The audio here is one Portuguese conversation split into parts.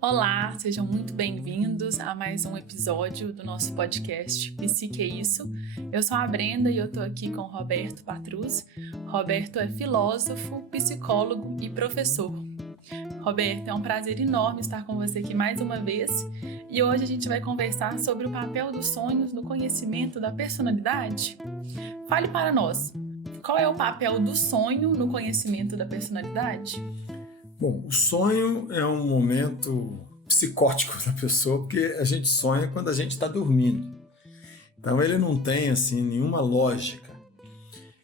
Olá, sejam muito bem-vindos a mais um episódio do nosso podcast Psique é Isso. Eu sou a Brenda e eu tô aqui com o Roberto Patrus. Roberto é filósofo, psicólogo e professor. Roberto, é um prazer enorme estar com você aqui mais uma vez e hoje a gente vai conversar sobre o papel dos sonhos no conhecimento da personalidade. Fale para nós, qual é o papel do sonho no conhecimento da personalidade? Bom, o sonho é um momento psicótico da pessoa, porque a gente sonha quando a gente está dormindo. Então ele não tem assim nenhuma lógica.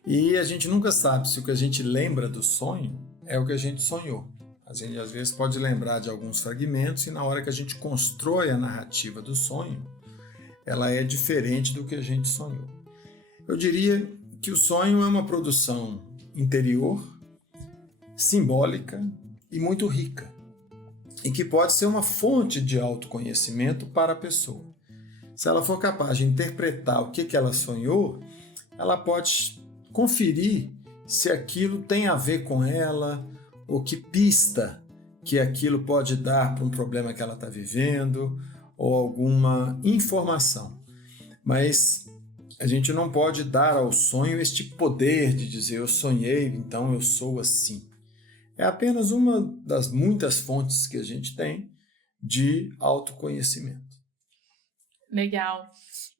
E a gente nunca sabe se o que a gente lembra do sonho é o que a gente sonhou. A gente às vezes pode lembrar de alguns fragmentos e na hora que a gente constrói a narrativa do sonho, ela é diferente do que a gente sonhou. Eu diria que o sonho é uma produção interior, simbólica e muito rica, e que pode ser uma fonte de autoconhecimento para a pessoa. Se ela for capaz de interpretar o que ela sonhou, ela pode conferir se aquilo tem a ver com ela, ou que pista que aquilo pode dar para um problema que ela está vivendo, ou alguma informação. Mas a gente não pode dar ao sonho este poder de dizer eu sonhei, então eu sou assim. É apenas uma das muitas fontes que a gente tem de autoconhecimento. Legal.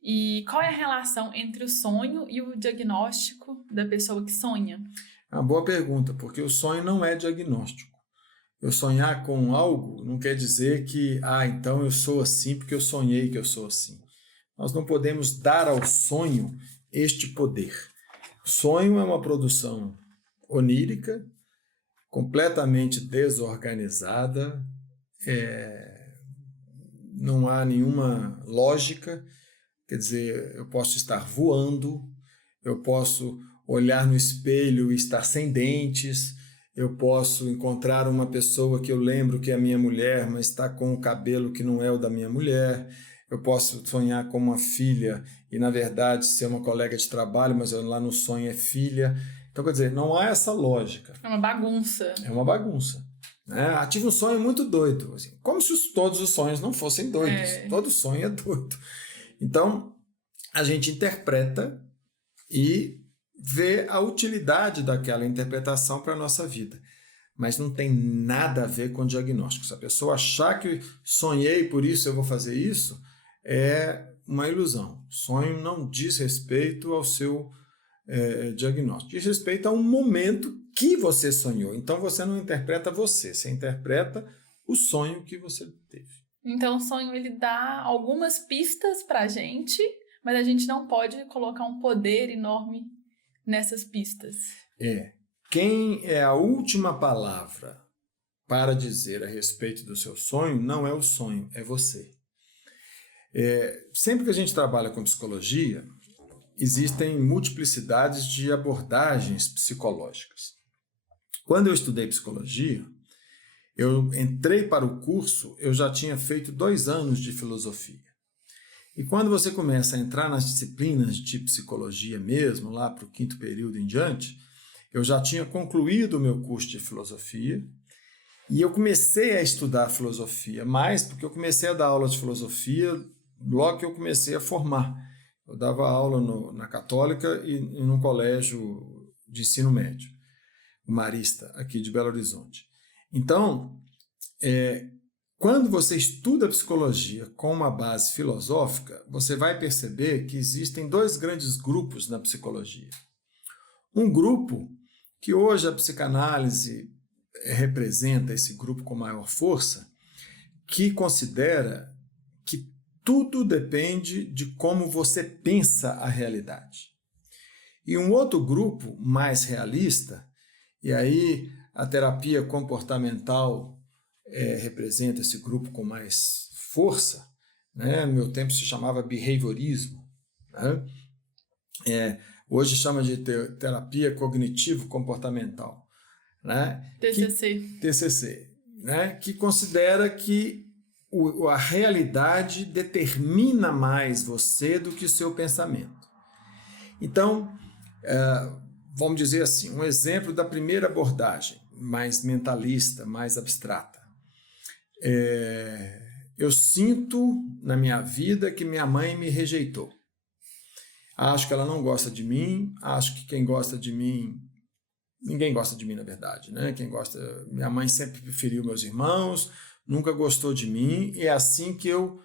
E qual é a relação entre o sonho e o diagnóstico da pessoa que sonha? É uma boa pergunta, porque o sonho não é diagnóstico. Eu sonhar com algo não quer dizer que, então eu sou assim porque eu sonhei que eu sou assim. Nós não podemos dar ao sonho este poder. Sonho é uma produção onírica, completamente desorganizada, não há nenhuma lógica, quer dizer, eu posso estar voando, eu posso olhar no espelho e estar sem dentes, eu posso encontrar uma pessoa que eu lembro que é minha mulher, mas está com o cabelo que não é o da minha mulher, eu posso sonhar com uma filha e, na verdade, ser uma colega de trabalho, mas lá no sonho é filha. Então, quer dizer, não há essa lógica. É uma bagunça. É uma bagunça. Né? Tive um sonho muito doido. Assim, como se todos os sonhos não fossem doidos. Todo sonho é doido. Então, a gente interpreta e vê a utilidade daquela interpretação para a nossa vida. Mas não tem nada a ver com diagnóstico. Se a pessoa achar que sonhei, por isso eu vou fazer isso, é uma ilusão. Sonho não diz respeito ao seu diagnóstico. Diz respeito a um momento que você sonhou. Então você não interpreta você interpreta o sonho que você teve. Então o sonho ele dá algumas pistas pra gente, mas a gente não pode colocar um poder enorme nessas pistas. Quem é a última palavra para dizer a respeito do seu sonho não é o sonho, é você. Sempre que a gente trabalha com psicologia, existem multiplicidades de abordagens psicológicas. Quando eu estudei psicologia, eu entrei para o curso, eu já tinha feito 2 anos de filosofia. E quando você começa a entrar nas disciplinas de psicologia mesmo, lá para o 5º período em diante, eu já tinha concluído o meu curso de filosofia e eu comecei a estudar filosofia mais porque eu comecei a dar aula de filosofia logo que eu comecei a formar. Eu dava aula na Católica e num colégio de ensino médio, o Marista, aqui de Belo Horizonte. Então, quando você estuda psicologia com uma base filosófica, você vai perceber que existem 2 grandes grupos na psicologia. Um grupo que hoje a psicanálise representa esse grupo com maior força, que considera que tudo depende de como você pensa a realidade. E um outro grupo mais realista, e aí a terapia comportamental representa esse grupo com mais força, né? No meu tempo se chamava behaviorismo, né? Hoje chama de terapia cognitivo-comportamental, né? TCC, né? Que considera que a realidade determina mais você do que o seu pensamento. Então, vamos dizer assim, um exemplo da primeira abordagem, mais mentalista, mais abstrata. Eu sinto na minha vida que minha mãe me rejeitou. Acho que ela não gosta de mim, acho que quem gosta de mim... Ninguém gosta de mim, na verdade, né? Minha mãe sempre preferiu meus irmãos, nunca gostou de mim, e é assim que eu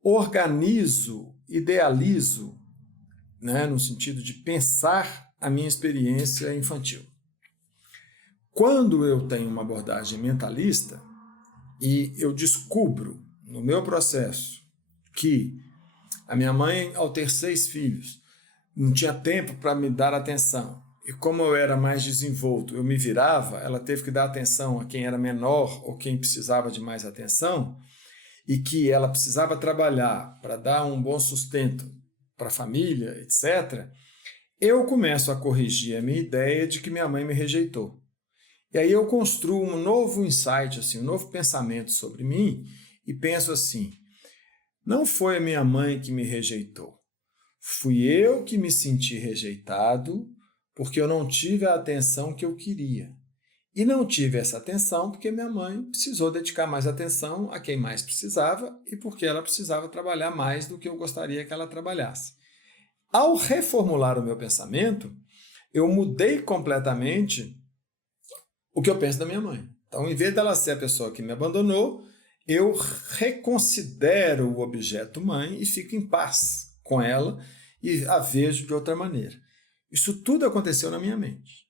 organizo, idealizo, né? No sentido de pensar a minha experiência infantil. Quando eu tenho uma abordagem mentalista e eu descubro no meu processo que a minha mãe, ao ter 6 filhos, não tinha tempo para me dar atenção, e como eu era mais desenvolto, eu me virava, ela teve que dar atenção a quem era menor ou quem precisava de mais atenção, e que ela precisava trabalhar para dar um bom sustento para a família, etc., eu começo a corrigir a minha ideia de que minha mãe me rejeitou. E aí eu construo um novo insight, assim, um novo pensamento sobre mim, e penso assim, não foi a minha mãe que me rejeitou, fui eu que me senti rejeitado, porque eu não tive a atenção que eu queria. E não tive essa atenção porque minha mãe precisou dedicar mais atenção a quem mais precisava e porque ela precisava trabalhar mais do que eu gostaria que ela trabalhasse. Ao reformular o meu pensamento, eu mudei completamente o que eu penso da minha mãe. Então, em vez dela ser a pessoa que me abandonou, eu reconsidero o objeto mãe e fico em paz com ela e a vejo de outra maneira. Isso tudo aconteceu na minha mente.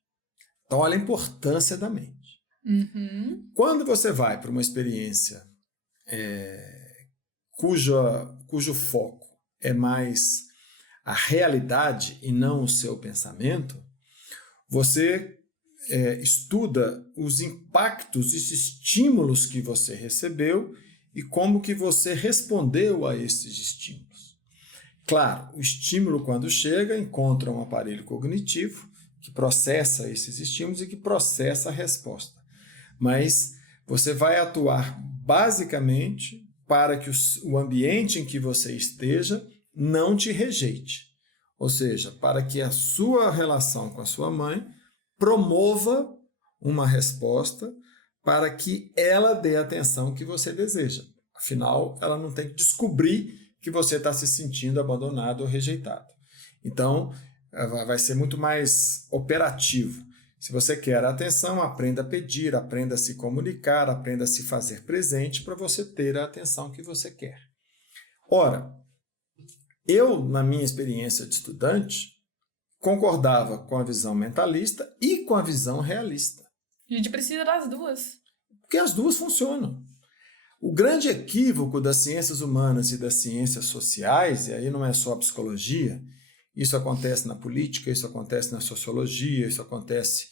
Então, olha a importância da mente. Uhum. Quando você vai para uma experiência cujo foco é mais a realidade e não o seu pensamento, você estuda os impactos, os estímulos que você recebeu e como que você respondeu a esses estímulos. Claro, o estímulo, quando chega, encontra um aparelho cognitivo que processa esses estímulos e que processa a resposta. Mas você vai atuar basicamente para que o ambiente em que você esteja não te rejeite. Ou seja, para que a sua relação com a sua mãe promova uma resposta para que ela dê a atenção que você deseja. Afinal, ela não tem que descobrir que você está se sentindo abandonado ou rejeitado. Então, vai ser muito mais operativo. Se você quer a atenção, aprenda a pedir, aprenda a se comunicar, aprenda a se fazer presente para você ter a atenção que você quer. Ora, eu, na minha experiência de estudante, concordava com a visão mentalista e com a visão realista. A gente precisa das duas. Porque as duas funcionam. O grande equívoco das ciências humanas e das ciências sociais, e aí não é só a psicologia, isso acontece na política, isso acontece na sociologia, isso acontece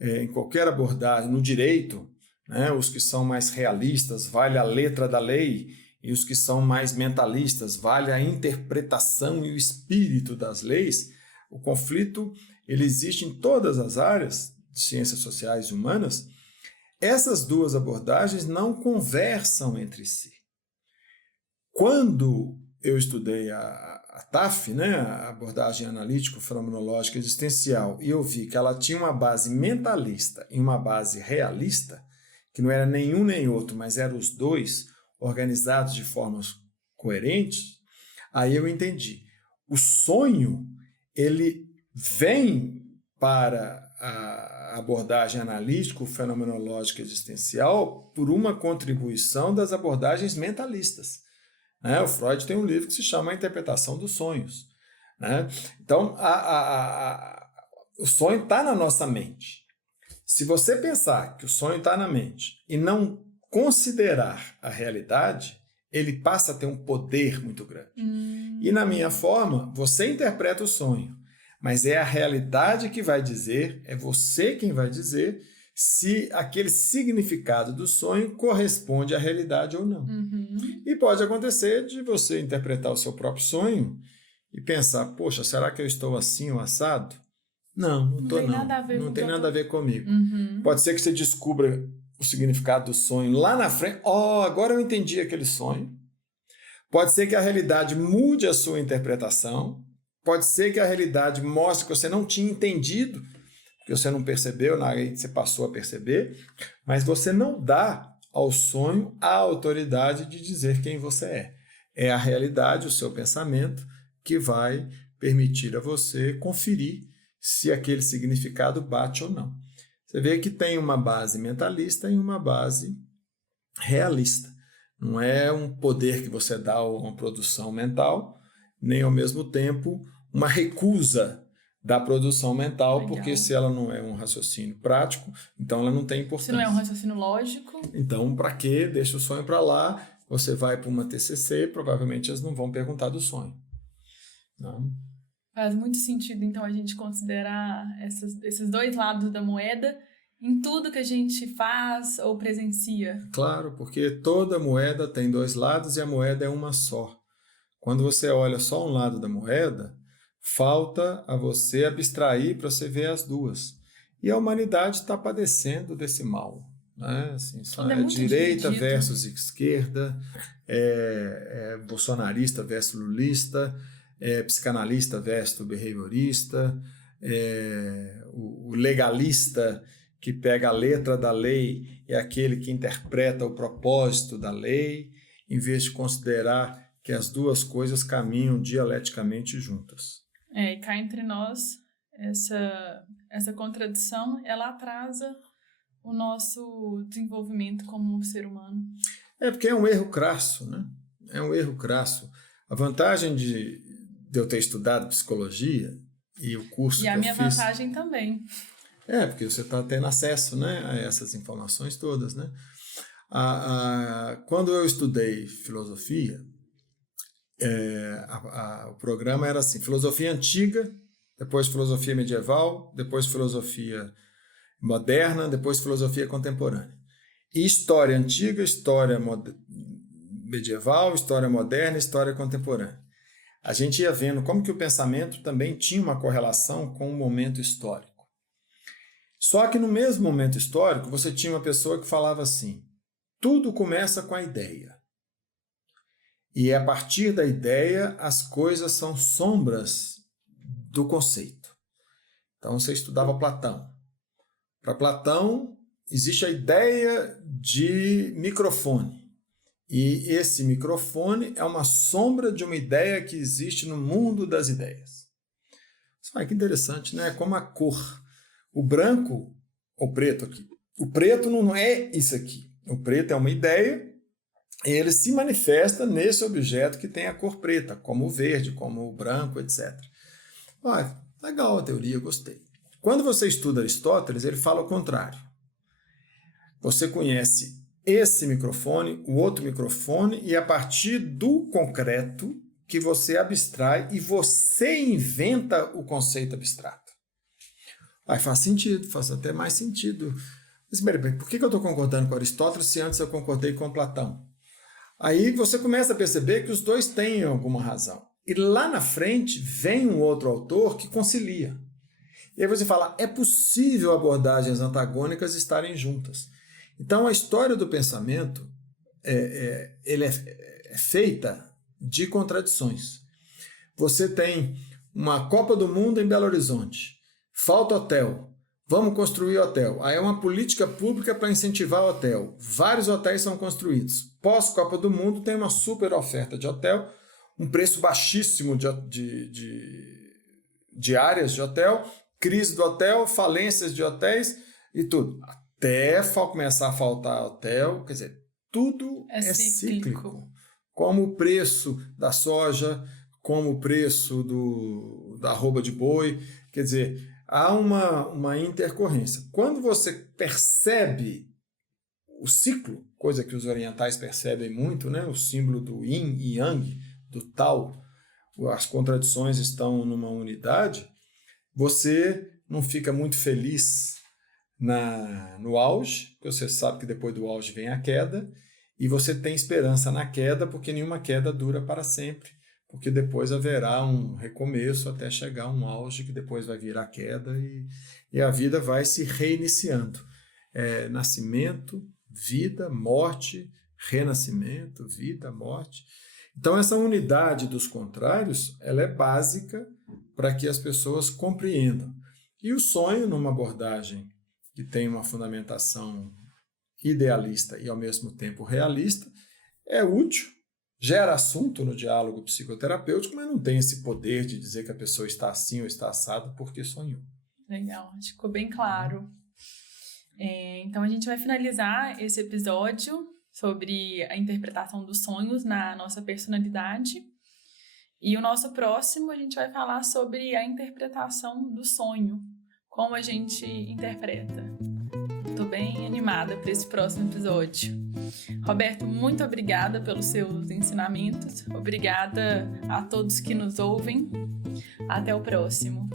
em qualquer abordagem, no direito, né? Os que são mais realistas, vale a letra da lei, e os que são mais mentalistas, vale a interpretação e o espírito das leis. O conflito ele existe em todas as áreas de ciências sociais e humanas. Essas duas abordagens não conversam entre si. Quando eu estudei a TAF, né, a abordagem analítico-fenomenológica existencial, e eu vi que ela tinha uma base mentalista e uma base realista, que não era nenhum nem outro, mas eram os dois organizados de formas coerentes, aí eu entendi. O sonho, ele vem para a abordagem analítico-fenomenológica existencial por uma contribuição das abordagens mentalistas. O Freud tem um livro que se chama A Interpretação dos Sonhos. Então, o sonho está na nossa mente. Se você pensar que o sonho está na mente e não considerar a realidade, ele passa a ter um poder muito grande. E na minha forma, você interpreta o sonho, mas é a realidade que vai dizer, é você quem vai dizer se aquele significado do sonho corresponde à realidade ou não. E pode acontecer de você interpretar o seu próprio sonho e pensar, poxa, será que eu estou assim ou assado? Não estou não. Não tem nada a ver comigo. Pode ser que você descubra o significado do sonho lá na frente. Agora eu entendi aquele sonho. Pode ser que a realidade mude a sua interpretação. pode ser que a realidade mostre que você não tinha entendido, que você não percebeu, na hora que você passou a perceber, mas você não dá ao sonho a autoridade de dizer quem você é. É a realidade, o seu pensamento, que vai permitir a você conferir se aquele significado bate ou não. Você vê que tem uma base mentalista e uma base realista. Não é um poder que você dá a uma produção mental, nem ao mesmo tempo uma recusa da produção mental, Legal. porque se ela não é um raciocínio prático, então ela não tem importância. Se não é um raciocínio lógico... Então, para quê? Deixa o sonho para lá, você vai para uma TCC, provavelmente eles não vão perguntar do sonho. Não? Faz muito sentido, então, a gente considerar esses dois lados da moeda em tudo que a gente faz ou presencia. Claro, porque toda moeda tem dois lados e a moeda é uma só. Quando você olha só um lado da moeda, falta a você abstrair para você ver as duas. E a humanidade está padecendo desse mal. Né? Assim, direita dividido. versus esquerda, bolsonarista versus lulista, psicanalista versus behaviorista, o legalista que pega a letra da lei é aquele que interpreta o propósito da lei, em vez de considerar que as duas coisas caminham dialeticamente juntas. E cá entre nós, essa contradição, ela atrasa o nosso desenvolvimento como ser humano. Porque é um erro crasso, né? É um erro crasso. A vantagem de eu ter estudado psicologia e o curso que eu fiz... E a minha vantagem também. Porque você está tendo acesso, né, a essas informações todas, né? Quando eu estudei filosofia, o programa era assim, filosofia antiga, depois filosofia medieval, depois filosofia moderna, depois filosofia contemporânea. E história antiga, história medieval, história moderna, história contemporânea. A gente ia vendo como que o pensamento também tinha uma correlação com o momento histórico. Só que no mesmo momento histórico, você tinha uma pessoa que falava assim, tudo começa com a ideia. E a partir da ideia, as coisas são sombras do conceito. Então, você estudava Platão. Para Platão, existe a ideia de microfone. E esse microfone é uma sombra de uma ideia que existe no mundo das ideias. Que interessante, né? Como a cor. O branco, o preto aqui. O preto não é isso aqui. O preto é uma ideia e ele se manifesta nesse objeto que tem a cor preta, como o verde, como o branco, etc. Legal a teoria, eu gostei. Quando você estuda Aristóteles, ele fala o contrário. Você conhece esse microfone, o outro microfone, e a partir do concreto que você abstrai e você inventa o conceito abstrato. Faz sentido, faz até mais sentido. Mas, por que eu estou concordando com Aristóteles se antes eu concordei com Platão? Aí você começa a perceber que os dois têm alguma razão. E lá na frente vem um outro autor que concilia. E aí você fala, é possível abordagens antagônicas estarem juntas. Então a história do pensamento ele é feita de contradições. Você tem uma Copa do Mundo em Belo Horizonte. Falta hotel. Vamos construir hotel. Aí é uma política pública para incentivar o hotel. Vários hotéis são construídos. Pós-Copa do Mundo tem uma super oferta de hotel, um preço baixíssimo de áreas de hotel, crise do hotel, falências de hotéis e tudo. Até começar a faltar hotel, quer dizer, tudo é cíclico. Como o preço da soja, como o preço da arroba de boi, quer dizer, há uma intercorrência. Quando você percebe o ciclo, coisa que os orientais percebem muito, né? O símbolo do yin e yang, do Tao, as contradições estão numa unidade, você não fica muito feliz no auge, porque você sabe que depois do auge vem a queda, e você tem esperança na queda, porque nenhuma queda dura para sempre, porque depois haverá um recomeço até chegar a um auge que depois vai virar queda e a vida vai se reiniciando. Nascimento, vida, morte, renascimento, vida, morte. Então essa unidade dos contrários ela é básica para que as pessoas compreendam. E o sonho, numa abordagem que tem uma fundamentação idealista e, ao mesmo tempo, realista, é útil, gera assunto no diálogo psicoterapêutico, mas não tem esse poder de dizer que a pessoa está assim ou está assado porque sonhou. Legal, acho que ficou bem claro. Então, a gente vai finalizar esse episódio sobre a interpretação dos sonhos na nossa personalidade. E o nosso próximo, a gente vai falar sobre a interpretação do sonho, como a gente interpreta. Estou bem animada para esse próximo episódio. Roberto, muito obrigada pelos seus ensinamentos. Obrigada a todos que nos ouvem. Até o próximo.